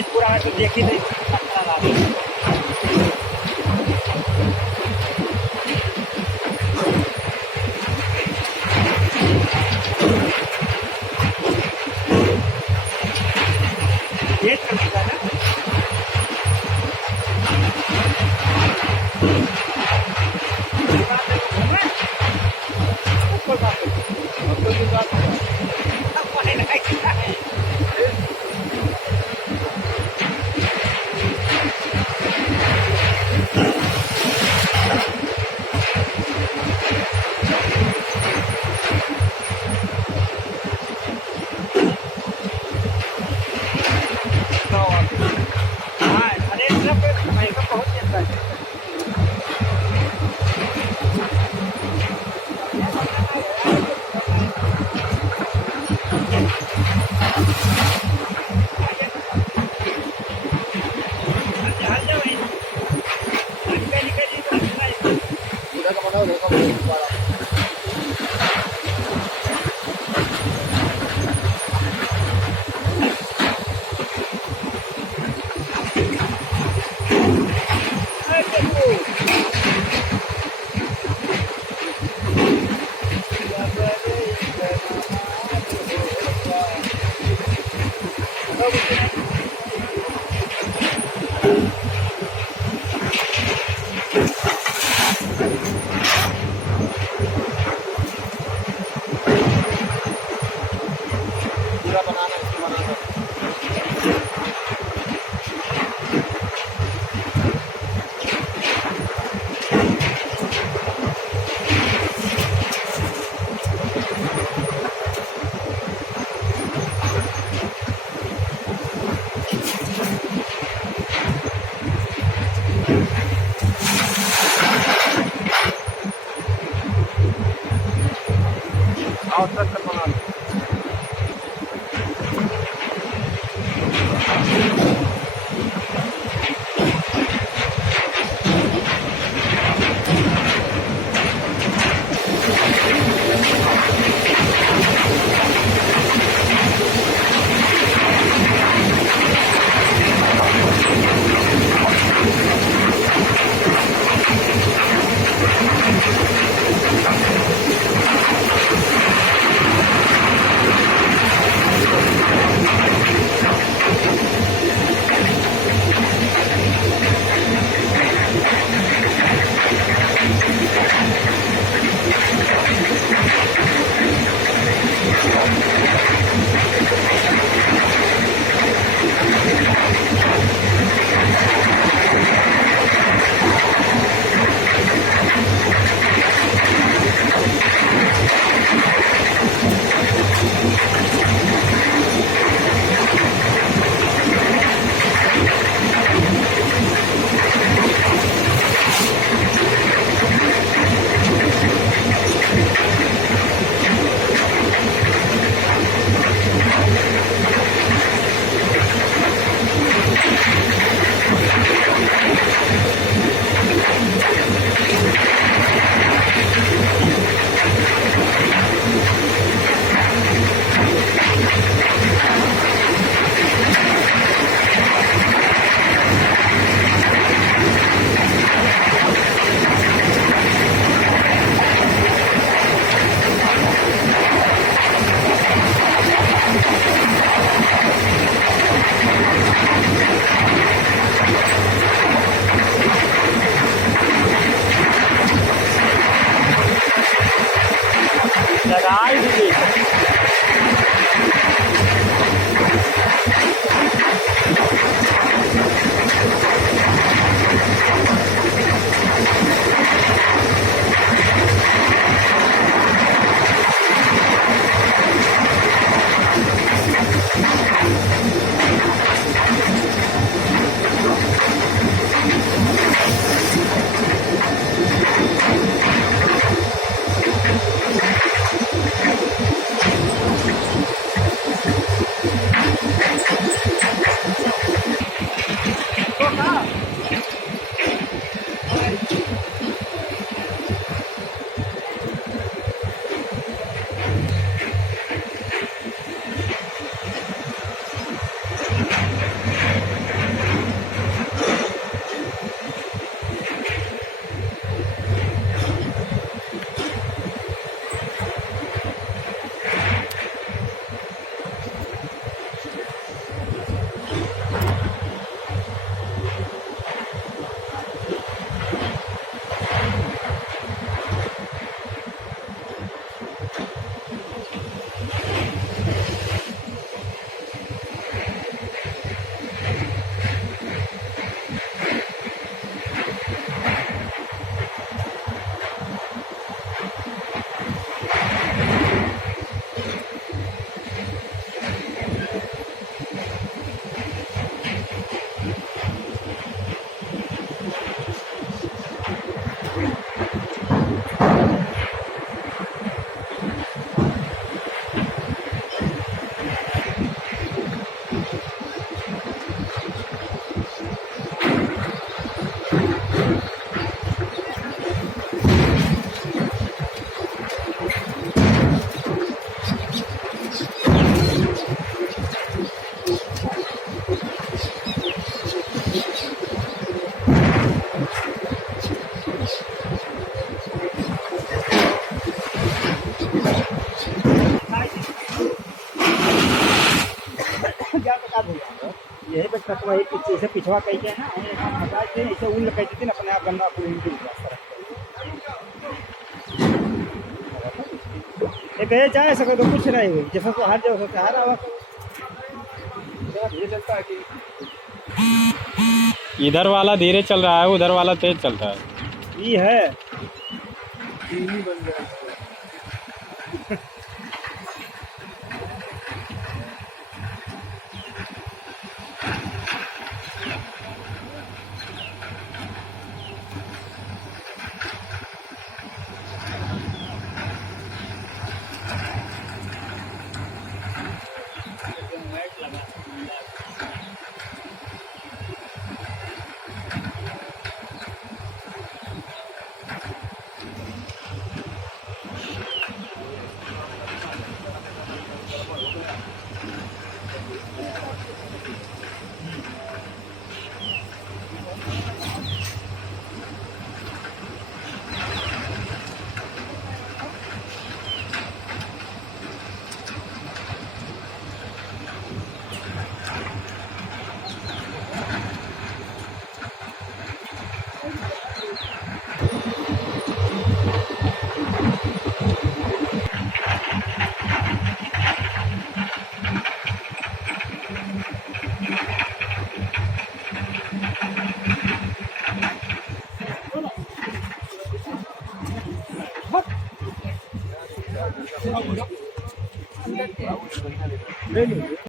बारिश पूरा है तो देखी तो अच्छा लगा। ये चलता है ना। ऊपर बात है। ऊपर की बात है। अब पानी नहीं है। हाँ, अरे सब महंगा बहुत देता है। हाल जाओ भाई। निकल तो अच्छा है। udah kemana udah kamu यही बस कटवा ही पीछे से पिछवा कही के ना हम यहाँ फंसा के इसे उल कहते थे ना अपने आप गंदा पूरी निकल गया ये कहे जाए सको तो कुछ नहीं हुई जैसा तो हर जगह से हर आवा ये चलता है कि इधर वाला धीरे चल रहा है, उधर वाला तेज चलता है। ये है चीनी बन गया। ले लीजिए